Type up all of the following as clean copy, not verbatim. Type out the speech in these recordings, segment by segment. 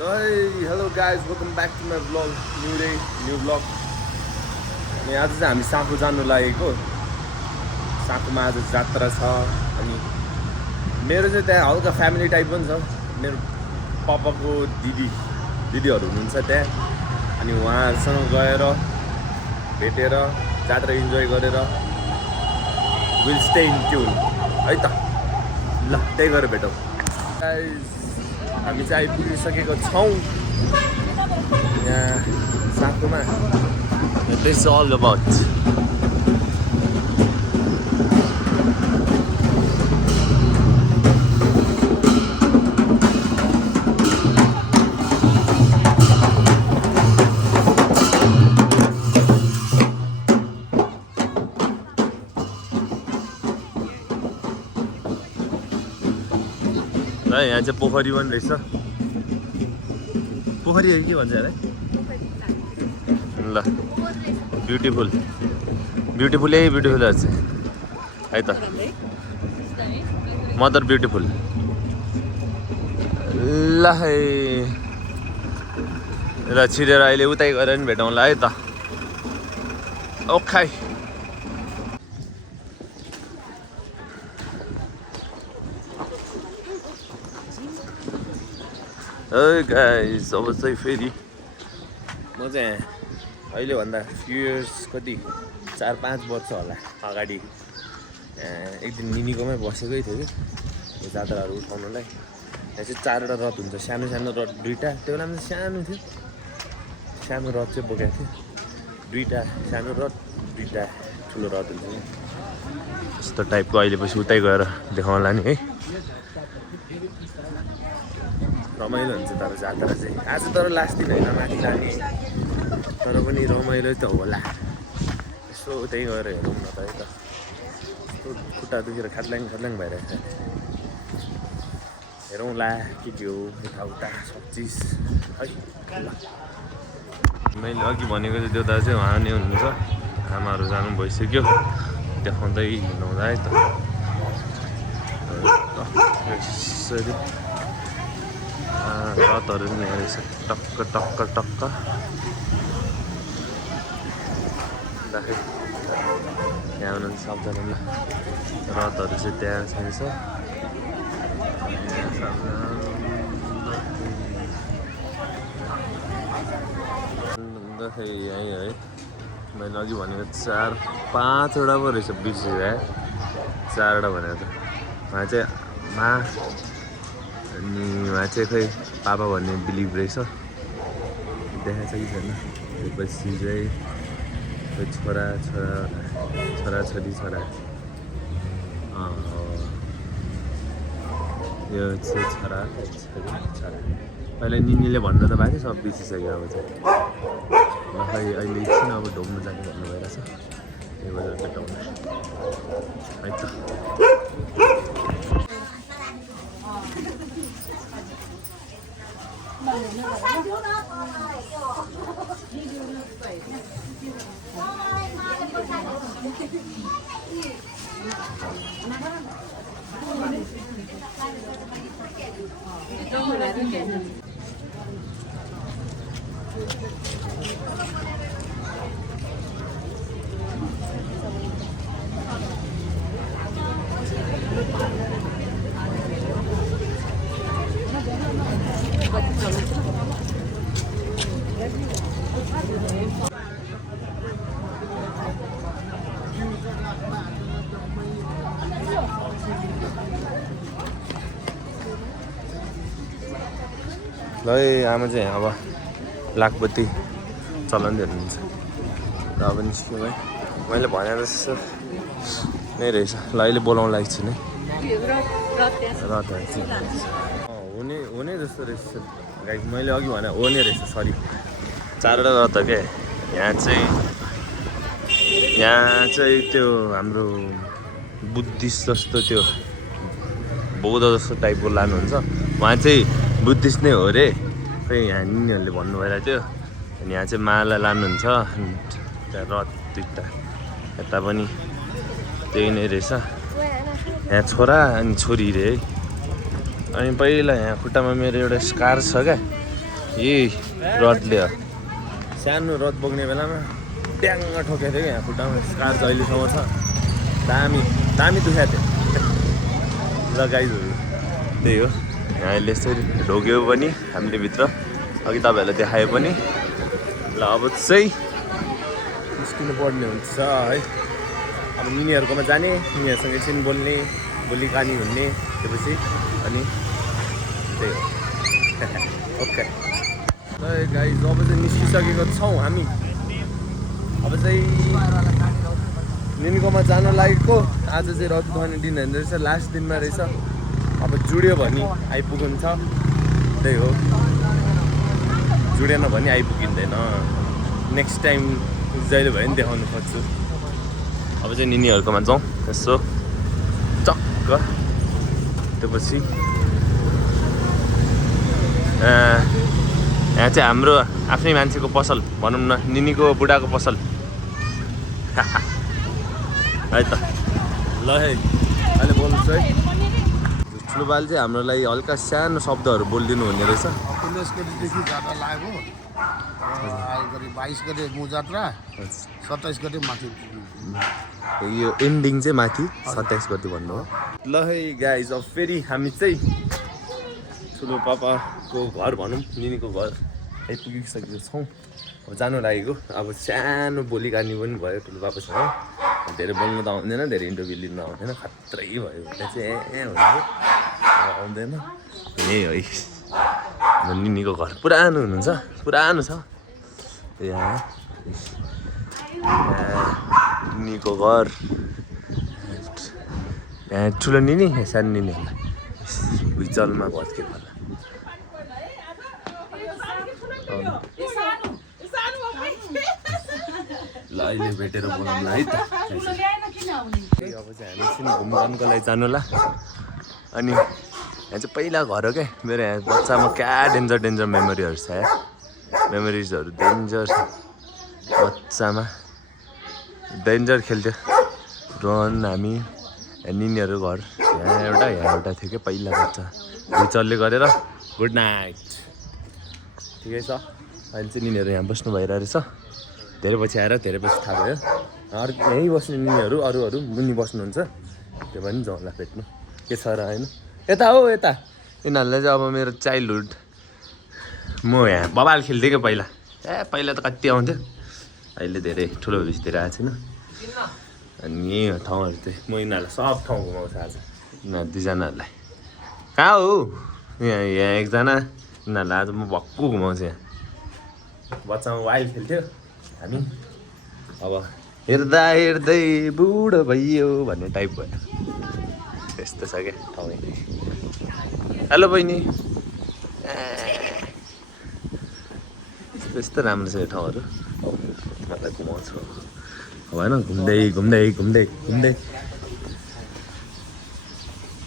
Hello guys, welcome back to my vlog. New day, new vlog. अनि आज चाहिँ हामी साँखु जानु लागेको। साँखुमा आज जात्रा छ अनि मेरो चाहिँ त्यहाँ हल्का फ्यामिली टाइप पनि छ। मेरो पापाको दिदीहरू हुनुहुन्छ त्यहाँ। अनि उहाँहरूसँग गएर भेटेर जात्रा इन्जोय गरेर विल स्टे इन ट्युन है त। ल त्यही गरेर भेटौँ। गाइस हामी चाहिँ आइपुगिसकेको छौँ यहाँ साँखुमा। This is all about यहाँ चाहिँ पोखरी पनि रहेछ। पोखरी हो के भन्छ अरे ल ब्युटिफुल ब्युटिफुल चाहिँ है त। मदर ब्युटिफुल ल है। ल छिरेर अहिले उतै गएर पनि भेटौँला है त। ओके गाइस अब चाहिँ फेरि म चाहिँ अहिले भन्दा फ्यु इयर्स कति 4-5 वर्ष होला अगाडि एक दिन निनीकोमै बसेकै थियो कि जात्राहरू उठाउनलाई। यहाँ चाहिँ 4वटा रथ हुन्छ, सानो सानो रथ 2टा। त्यो बेलामा सानो थियो, सानो रथ चाहिँ बोकेको थियो। 2टा सानो रथ 2टा ठुलो रथ हुन्छ नि यस्तो टाइपको। अहिले पछि उतै गएर देखाउँला नि है। रमाइलो हुन्छ तर जात्रा चाहिँ आज तर लास्ट दिन होइन, माथि लाने तर पनि रमाइलो त होला। यसो त्यही गएर हेरौँ न त है त। खुट्टा दुखेर खाट्ल्याङ भइरहेछ। हेरौँला के हो यताउता सब चिज है। ल मैले अघि भनेको चाहिँ त्यो दाजु उहाँ नै हुनुहुन्छ। आमाहरू जानु भइसक्यो, देखाउँदै हिँडाउँदा है त। यसरी रथहरू पनि रहेछ टक्क टक्क टक्क। यहाँ हुनुहुन्छ सबजना। रथहरू चाहिँ त्यहाँ छ। यहीँ है मैले अघि भनेको 4-5वटा पो रहेछ बिर्सिरहेँ। 4वटा भनेको त उहाँ चाहिँ अनि उहाँ चाहिँ खै पापा भन्ने बिलिभ रहेछ। देखाएको छ कि छैन। त्यसपछि चाहिँ छोरा यो चाहिँ छोरा। अहिले निनीले भन्नु त भएको थियो, सब बिर्सिसक्यो अब चाहिँ। ल खै अहिले एकछिन अब ढोग्नु जाने भन्नु भइरहेछ। त्यही भएर भेटाउनु है त। ल आमा चाहिँ अब लाखपति चलाउँदै हुनुहुन्छ र अब निस्क्यौँ है। मैले भने जस्तो नै रहेछ। ल अहिले बोलाउनु लागेको छु नि रथहरू चाहिँ हुने जस्तो रहेछ गाइस। मैले अघि भने हो नै रहेछ। सरी 4वटा रथ हो क्या। यहाँ चाहिँ त्यो हाम्रो बुद्धिस्ट जस्तो त्यो बौद्ध जस्तो टाइपको लानुहुन्छ। उहाँ चाहिँ बुद्धिस्ट नै हो अरे। खै यहाँ निनीहरूले भन्नु भइरहेको थियो। अनि यहाँ चाहिँ माला लानुहुन्छ। त्यहाँ रथ 2टा यता पनि त्यही नै रहेछ। यहाँ छोरा अनि छोरी रे है। अनि पहिला यहाँ खुट्टामा मेरो एउटा स्कार छ क्या, यही रडले हो सानो रड बोक्ने बेलामा ट्याङ्ग ठोकेको थियो कि यहाँ खुट्टामा स्कार चाहिँ अहिलेसम्म छ दामी दामी दुखाएको थियो ल गाइजहरू त्यही हो यहाँ अहिले यसरी ढोग्यो पनि हामीले भित्र अघि तपाईँहरूलाई देखायो पनि ल अब चाहिँ निस्किनु पर्ने हुन्छ है अब निनीहरूकोमा जाने निनीहरूसँग एकछिन बोल्ने बोली कानी हुने त्यसपछि अनि त्यही हो ओके ल गाइज अब चाहिँ निस्किसकेको छौँ हामी अब चाहिँ निनीकोमा जान लागेको आज चाहिँ रथ उठाउने दिन होइन रहेछ लास्ट दिनमा रहेछ अब जुड्यो भने आइपुग्छ त्यही हो जुडेन भने आइपुगिँदैन नेक्स्ट टाइम जहिले भयो नि देखाउनु खोज्छु अब चाहिँ निनीहरूकोमा जाउँ यसो चक्क त्योपछि यहाँ चाहिँ हाम्रो आफ्नै मान्छेको पसल भनौँ न निनीको बुढाको पसल है त ल है अहिले बोल्नुहोस् है ठुलो बाल चाहिँ हाम्रो लागि हल्का सानो शब्दहरू बोलिदिनु हुने रहेछ 19 गतिदेखि जात्रा लाग्यो करिब 22 गते मु जात्रा 27 गते माथि यो एन्डिङ चाहिँ माथि 27 गते भन्नु हो ल है गाइज अब फेरि हामी चाहिँ ठुलो पापाको घर भनौँ निनीको घर आइपुगिसकेको छौँ अब जानु लागेको अब सानो बोली गानी पनि भयो ठुलो पापासँग धेरै बोल्नु त आउँदैन धेरै इन्टरभ्यू लिनु आउँदैन खत्रै भयो त्यहाँ चाहिँ आउँदैन यही हो निनीको घर पुरानो हुनुहुन्छ पुरानो छ यहाँ निनीको घर यहाँ ठुलो निनी सानो निनी होला भुइँचालोमा भत्केको होला ल अहिले भेटेर बोलाउँला है त अब चाहिँ हामी एकछिन घुम्नको लागि जानु होला अनि यहाँ चाहिँ पहिला घर हो क्या मेरो यहाँ बच्चामा क्या डेन्जर मेमोरीहरू छ यार मेमोरिजहरू डेन्जर बच्चामा डेन्जर खेल्थ्यो रन हामी निनीहरू घर यहाँ एउटा थियो क्या पहिला बच्चा भुइँचलले गरेर गुड नाइट ठिकै छ अहिले चाहिँ निनीहरू यहाँ बस्नु भइरहेको रहेछ धेरै पछि आएर धेरै पछि थाहा भयो यहीँ बस्ने निनीहरू अरू मुनि बस्नुहुन्छ त्यो पनि जाउँला भेट्नु के छ र होइन यता हो यता यिनीहरूलाई चाहिँ अब मेरो चाइल्डहुड म यहाँ बबाल खेल्थेँ क्या पहिला त कति आउँथ्यो अहिले धेरै ठुलो भएपछि धेरै आएको छैन अनि यही ठाउँहरू चाहिँ म यिनीहरूलाई सब ठाउँ घुमाउँछु आज यिनीहरू दुईजनाहरूलाई कहाँ हो यहाँ एकजना यिनीहरूलाई आज म भक्कु घुमाउँछु यहाँ बच्चामा वाइल्ड खेल्थ्यो हामी अब हेर्दा हेर्दै बुढो भइयो भन्ने टाइप भयो त्यस्तो छ क्या ठाउँ हेलो बहिनी त्यस्तो राम्रो छ यो ठाउँहरू मलाई घुमाउँछु अब होइन घुम्दै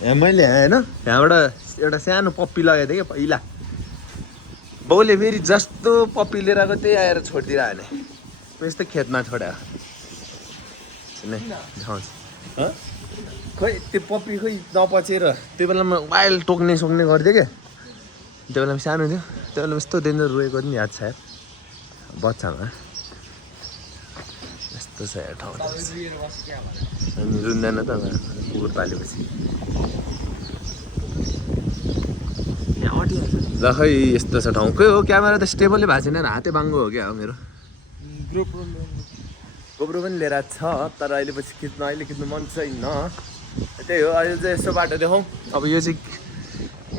यहाँ मैले होइन यहाँबाट एउटा सानो पप्पी लगाएको थिएँ क्या पहिला बाउले फेरि जस्तो पप्पी लिएर आएको त्यही आएर छोडिदिएर हाने यस्तै खेतमा छोड्यो खोइ त्यो पप्पी खोइ नपचेर त्यो बेलामा वाइल्ड टोक्ने सोक्ने गर्थ्यो क्या त्यो बेलामा सानो थियो त्यो बेलामा यस्तो डेन्जर रोएको पनि याद छ यार बच्चामा यस्तो छ यार ठाउँ अनि रुन्दैन त कुकुर पालेपछि ल खै यस्तो छ ठाउँ खोइ हो क्यामेरा त स्टेबलै भएको छैन हाते बाङ्गो हो क्या हो मेरो गोब्रो पनि लिएर छ तर अहिले खिच्नु मन छैन त्यही हो अहिले चाहिँ यस्तो बाटो देखाउँ अब यो चाहिँ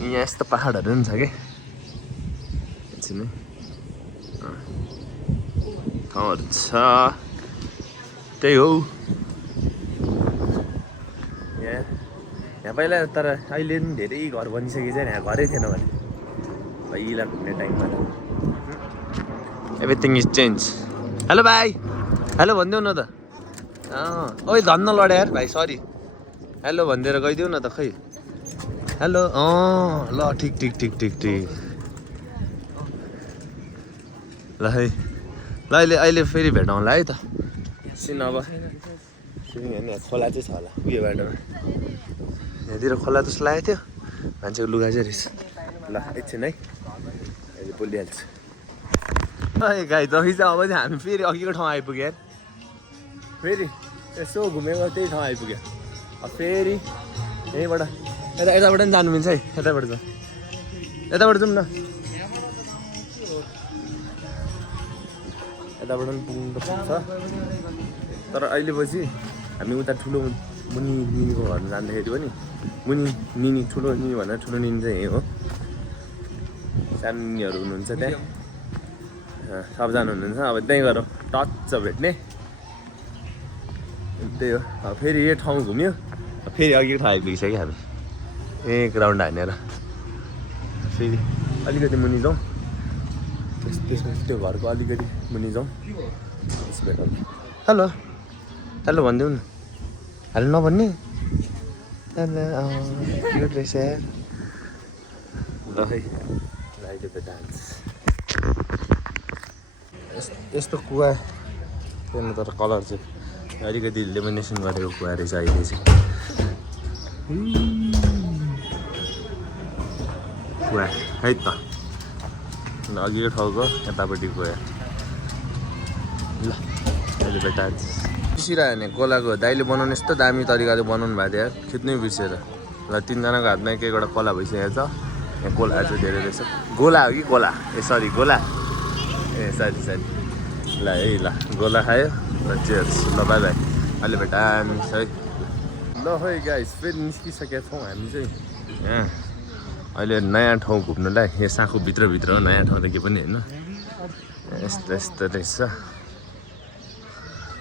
यहाँ यस्तो पाहाडहरू पनि छ क्या एकछिन ठाउँहरू छ त्यही हो यहाँ पहिला तर अहिले पनि धेरै घर बनिसकेको छ यहाँ घरै थिएन भने पहिला घुम्ने टाइममा एभ्रिथिङ इज चेन्ज हेलो भाइ हेलो भनिदेऊ न त ओइ धन्न लड्या यार भाइ सरी हेलो भनिदिएर गइदेऊ न त खै हेलो ल ठिक ल है ल अहिले फेरि भेटौँला है त एकछिन अब यहाँ खोला चाहिँ छ होला उयो बाटोमा यहाँतिर खोला जस्तो लागेको थियो मान्छेको लुगा चाहिँ रहेछ ल एकछिन है अहिले बोलिहाल्छ है गाई दही चाहिँ अब चाहिँ हामी फेरि अघिको ठाउँ आइपुग्यो यार फेरि यसो घुमेको त्यही ठाउँ आइपुग्यो अब फेरि यहीँबाट यताबाट पनि जानु मिल्छ है यताबाट जाउँ यताबाट जाउँ न यताबाट पनि पुग्नु त पुग्छ तर अहिले पछि हामी उता ठुलो मुनि निनीको घर जाँदाखेरि पनि मुनि निनी ठुलो निनी भनेर ठुलो निनी चाहिँ यही हो सानो निनीहरू हुनुहुन्छ त्यहाँ सबजना हुनुहुन्छ अब त्यहीँ गएर टच्च भेट्ने त्यही हो अब फेरि यो ठाउँ घुम्यो फेरि अघिको ठाउँ आइपुगिसक्यो हामी एक राउन्ड हानेर फेरि अलिकति मुनि जाउँ त्यसपछि त्यो घरको अलिकति मुनि जाउँ त्यसो भेटौँ हेलो हेलो भनिदेऊ न हेलो नभन्ने हेलो रहेछ ल है अहिले त डान्स यस्तो कुवा हेर्नु तर कलर चाहिँ अलिकति लेमिनेसन गरेको कुवा रहेछ अहिले चाहिँ कुवा है त अघिको ठाउँको यतापट्टि गयो ल अहिले त डान्स बिर्सिरह्यो भने कोलाको दाइले बनाउनु यस्तो दामी तरिकाले बनाउनु भएको थियो यार खिच्नै बिर्सेर ल तिनजनाको हातमा एक एकवटा कोला भइसकेको छ यहाँ कोला चाहिँ धेरै रहेछ गोला हो कि कोला ए सरी गोला ए सरी सरी ल है ल गोला खायो ल चेयर्स ल बाई बाई अहिले डान्स है ल है गाइस फेरि निस्किसकेका छौँ हामी चाहिँ यहाँ अहिले नयाँ ठाउँ घुम्नुलाई यहाँ साँखु भित्रभित्र हो नयाँ ठाउँ त के पनि होइन यस्तो यस्तो रहेछ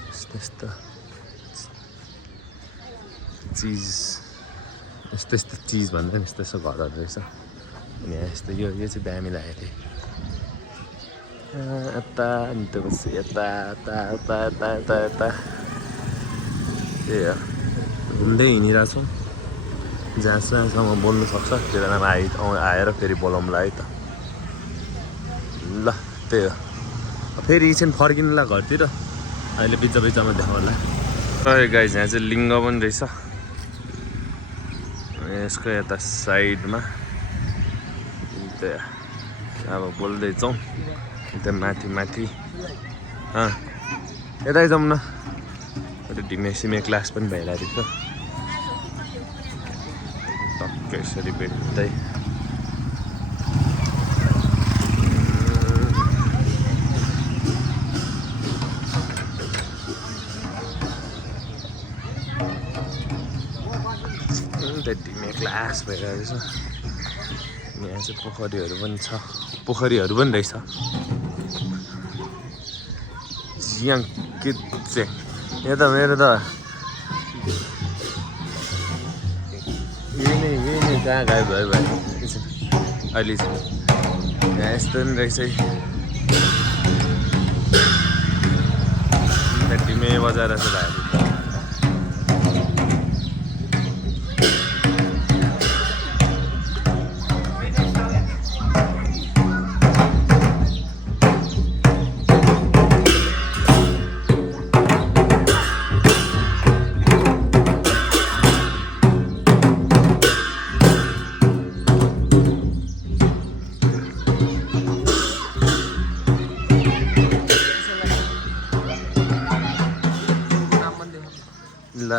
यस्तो यस्तो चिज यस्तो यस्तो चिज भन्दा पनि यस्तो यस्तो घरहरू रहेछ अनि यहाँ यस्तो यो चाहिँ दामी लागेको थियो यता अनि त्यो पछि यता यता यता यता यता यता त्यही हो घुम्दै हिँडिरहेको छौँ जहाँसम्म बोल्नु सक्छ त्योजनामा आएर फेरि बोलाउँला है त ल त्यही हो फेरि एकछिन फर्किनुलाई घरतिर अहिले बिच बिचमा देखाउला गाइस यहाँ चाहिँ लिङ्ग पनि रहेछ यसको यता साइडमा त्यहाँ अब बोल्दैछौँ त्यहाँ माथि माथि यतै जाउँ न ढिमे सिमे क्लास पनि भइरहेको छ टक्कै यसरी भेट्दै ढिमे क्लास भइरहेको छ यहाँ चाहिँ पोखरीहरू पनि छ पोखरीहरू पनि रहेछ जियाङ के चाहिँ यहाँ त मेरो त यही नै कहाँ गायब भयो भाइ अहिले चाहिँ यहाँ यस्तो पनि रहेछ ढिमे बजाएर चाहिँ भाइ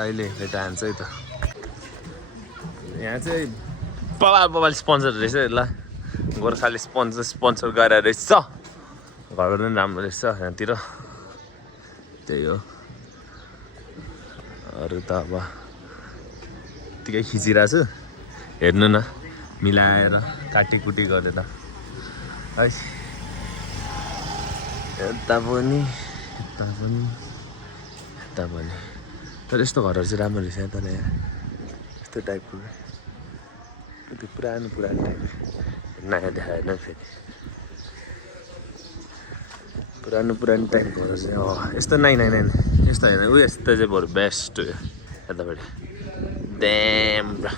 अहिले डान्स है त यहाँ चाहिँ बबाल स्पोन्सर रहेछ ल गोर्खाले स्पोन्सर गरेर रहेछ घरबाट पनि राम्रो रहेछ यहाँतिर त्यही हो अरू त अब यत्तिकै खिचिरहेको छु हेर्नु न मिलाएर काटीकुटी गरेर है यता पनि यता पनि यता पनि तर यस्तो घरहरू चाहिँ राम्रो रहेछ तर यहाँ यस्तो टाइपको त्यो पुरानो टाइप नयाँ देखाएन फेरि पुरानो टाइपको घरहरू चाहिँ यस्तो नाइ यस्तो होइन ऊ यस्तो चाहिँ बरु बेस्ट हो यतापट्टि ड्याम्ब्रा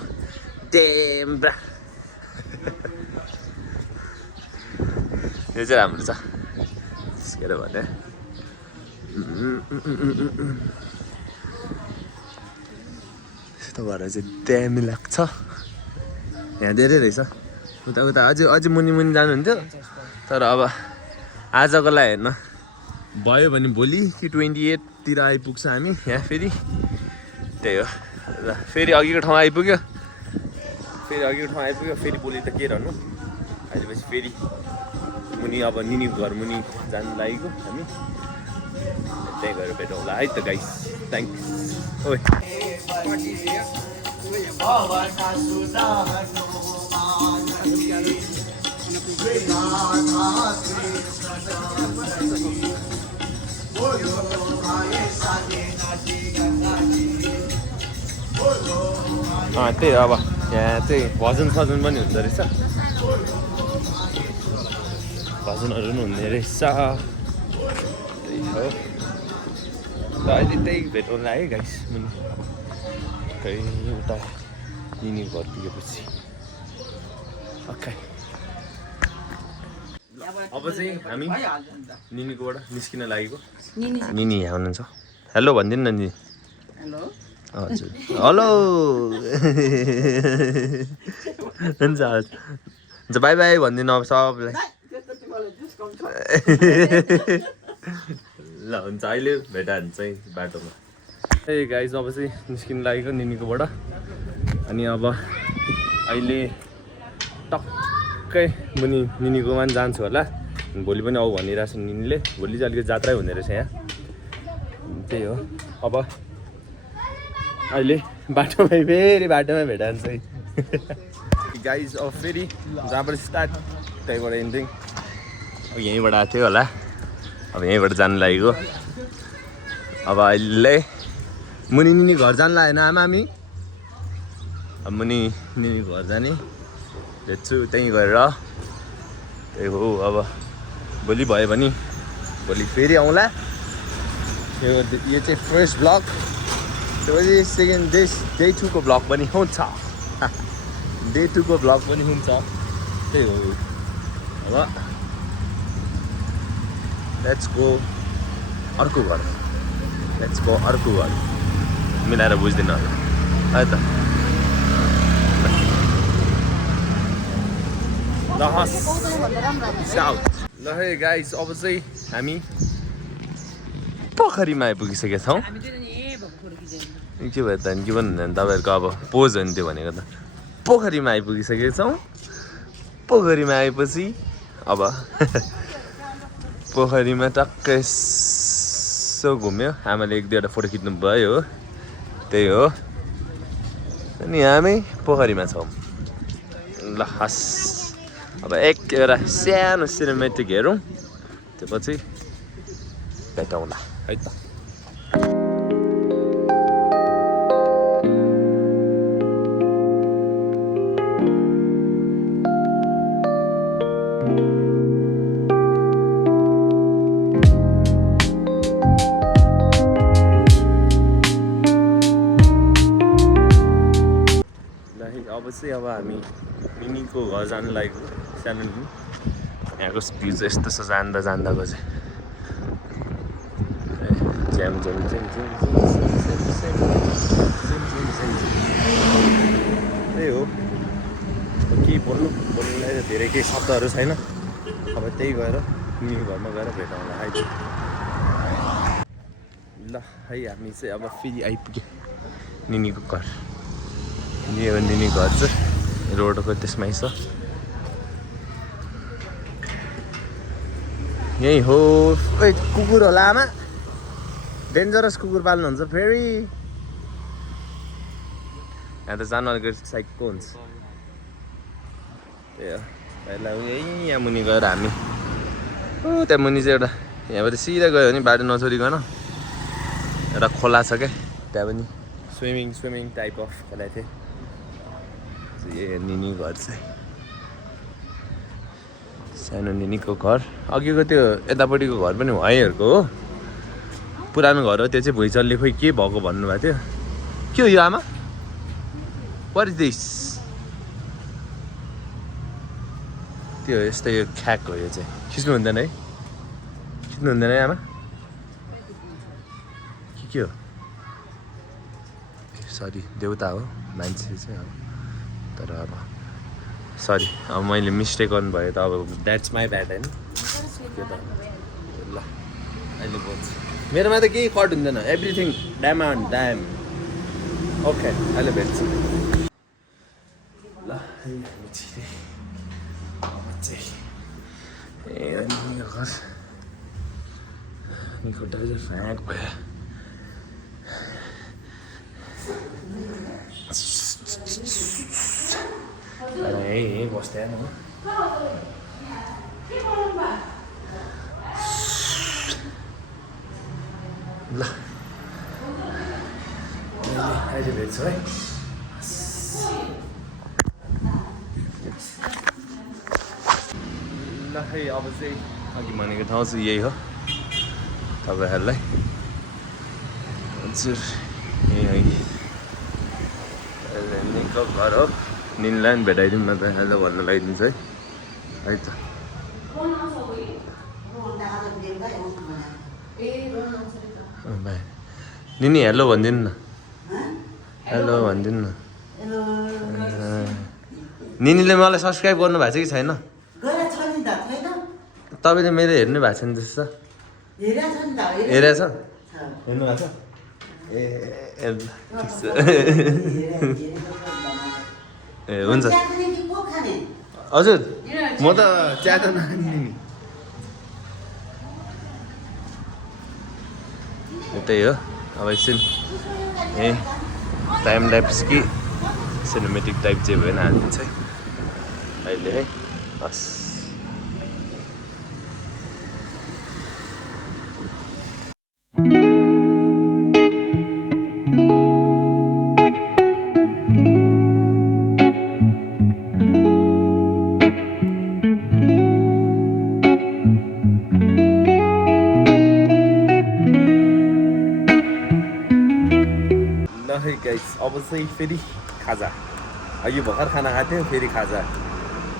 यो चाहिँ राम्रो छ के अरे भने यस्तो भएर चाहिँ दामी लाग्छ यहाँ धेरै रहेछ उता अझै मुनि जानुहुन्थ्यो तर अब आजको लागि हेर्न भयो भने भोलि कि 28 आइपुग्छ हामी यहाँ फेरि त्यही हो र फेरि अघिको ठाउँ आइपुग्यो फेरि भोलि त के रहनु आइपछि फेरि मुनि अब निनीको घर मुनि जानु लागेको हामी त्यही गएर भेटौँला है त गाइस थ्याङ्क्स ओइ त्यही हो अब यहाँ चाहिँ भजन सजन पनि हुँदो रहेछ भजनहरू पनि हुने रहेछ त्यही हो र अहिले त्यही भेटौँला है गाइस मुनि खै उता निनीको घर पुगेपछि ओके अब चाहिँ हामी निनीकोबाट निस्किन लागेको निनी यहाँ हुनुहुन्छ हेलो भनिदिनु न नि हजुर हेलो हुन्छ हुन्छ बाई बाई भनिदिनु अब सबलाई ल हुन्छ अहिले भेटा हुन्छ है बाटोमा ए गाइज अब चाहिँ निस्किनु लागेको निनीकोबाट अनि अब अहिले टक्कै मुनि निनीकोमा पनि जान्छु होला भोलि पनि आऊ भनिरहेको छ निनीले भोलि चाहिँ अलिकति जात्रै हुने रहेछ यहाँ त्यही हो अब अहिले बाटोमै भेटा हुन्छ है गाइज अब फेरि जहाँबाट स्टार्ट त्यहीँबाट एन्डिङ अब यहीँबाट आएको थियो होला अब यहीँबाट जानु लागेको अब अहिले मुनि निनी घर जानु लागेन आमा हामी अब मुनि निनी घर जाने भेट्छु त्यहीँ गएर त्यही हो अब भोलि भयो भने भोलि फेरि आउँला यो चाहिँ फर्स्ट ब्लग त्यसपछि सेकेन्ड डे 2 को ब्लग पनि हुन्छ डे 2 को ब्लग पनि हुन्छ त्यही हो अब लेट्स गो अर्को घर मिलाएर बुझ्दिनँ होला है त ल है गाइस अब चाहिँ हामी पोखरीमा आइपुगिसकेका छौँ के भयो त के भन्नु तपाईँहरूको अब पोज हो नि त्यो भनेको त पोखरीमा आइपुगिसकेका छौँ पोखरीमा आएपछि अब पोखरीमा टक्कै यसो घुम्यो आमाले 1-2वटा फोटो खिच्नु भयो हो त्यही हो अनि हामी पोखरीमा छौँ ल हस् अब एउटा सानो सिनेमेटिक हेरौँ त्यो पछि भेटौँला है त अब हामी निनीको घर जानु लागेको सानो निनी यहाँको भ्यू चाहिँ यस्तो छ जाँदाको चाहिँ त्यही हो के बोल्नुलाई धेरै केही शब्दहरू छैन अब त्यही गएर निनी घरमा गएर भेटौँला है ल है हामी चाहिँ अब फेरि आइपुग्यो निनीको घर यो निनी घर चाहिँ रोडको त्यसमै छ यही हो ओइ कुकुर होला आमा डेन्जरस कुकुर पाल्नुहुन्छ फेरि यहाँ त जानु अलिकति साइकको हुन्छ त्यही हो पहिला यही यहाँ मुनि गएर हामी त्यहाँ मुनि चाहिँ एउटा यहाँबाट सिधा गयो भने बाटो नछोडिकन एउटा खोला छ क्या त्यहाँ पनि स्विमिङ टाइप अफ खोला थियो ए निनी घर चाहिँ सानो निनीको घर अघिको त्यो यतापट्टिको घर पनि उहाँहरूको हो पुरानो घर हो त्यो चाहिँ भुइँचल्ले खोइ के भएको भन्नुभएको थियो के हो यो आमा वाट इज दिस त्यो यस्तै यो ख्याक हो यो चाहिँ खिच्नु हुँदैन है आमा के हो सरी देउता हो मान्छे चाहिँ अब तर अब सरी अब मैले मिस्टेक गर्नुभयो त अब द्याट्स माई ब्याड होइन त्यो त ल अहिले बोल्छु मेरोमा त केही कट हुँदैन everything damn and damn okay अहिले भेट्छु ल हामी छिरे अब चाहिँ ए निको घर निको डाइजर फ्याँक भयो ए बस्दै न ल अहिले भेट्छु है ल है अब चाहिँ अघि भनेको ठाउँ चाहिँ यही हो तपाईँहरूलाई हजुर यही निको घर हो निनलाई पनि भेटाइदिउँ न त हेलो भन्नु लगाइदिन्छ है त भाइ निनी हेलो भनिदिनु न हेलो भनिदिनु न निनीले मलाई सब्सक्राइब गर्नु भएको छ कि छैन तपाईँले मेरो हेर्नु भएको छैन त्यस्तो हेरेछ हेर्नु भएको छ ए ठिक छ ए हुन्छ हजुर म त चिया त नखाने नि त्यही हो अब एकछिन ए टाइम ल्याप्स कि सिनेमेटिक टाइप चाहिँ भएन हालिदिन्छ है अहिले है हस् अब चाहिँ फेरि खाजा अघि भर्खर खाना खाएको थियो फेरि खाजा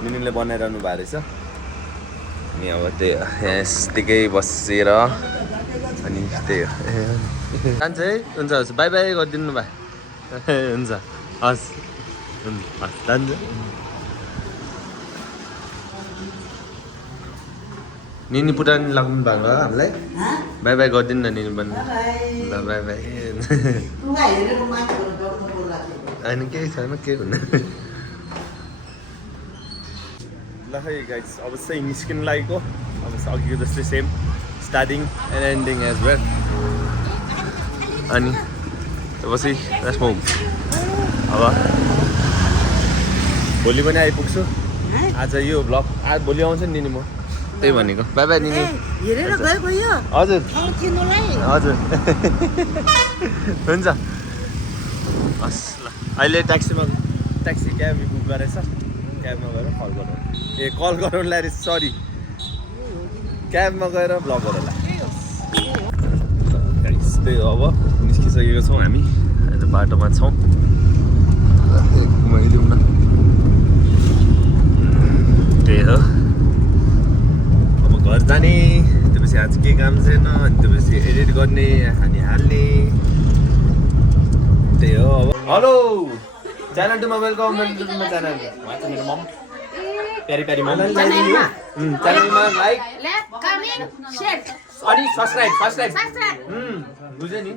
मिनीले बनाइरहनु भएको रहेछ अनि अब त्यही हो यस्तिकै बसेर अनि त्यही हो जान्छ है हुन्छ हस् बाई बाई गरिदिनु भाइ हुन्छ हस् हस् जान्छ निनी पुटानी लाग्नु भएको हामीलाई बाई बाई गरिदिनु न निनी पनि ल बाई बाई होइन केही छैन के हुन्न ल है गाइस अब चाहिँ निस्किनु लागेको अब अघिको जस्तै same starting and ending as well अनि पछि लेट्स मुभ अब भोलि पनि आइपुग्छु आज यो भ्लग आज भोलि आउँछ नि नि म त्यही भनेको बाई बाई निनी हजुर हजुर हुन्छ हस् ल अहिले ट्याक्सी क्याब बुक गरेछ क्याबमा गएर कल गरौँ ए कल गरौँला अरे सरी क्याबमा गएर भ्लग गरौँला त्यही हो अब निस्किसकेको छौँ हामी अहिले बाटोमा छौँ घुमाइदिउँ न त्यही हो अब घर जाने त्योपछि आज के काम छैन अनि त्योपछि एडिट गर्ने हामी हाल्ने त्यही हो अब हेलो च्यानल टुमा वेलकम च्यानल मेरो मम प्यारी प्यारी मम च्यानलमा लाइक अनि सब्सक्राइब बुझ्यो नि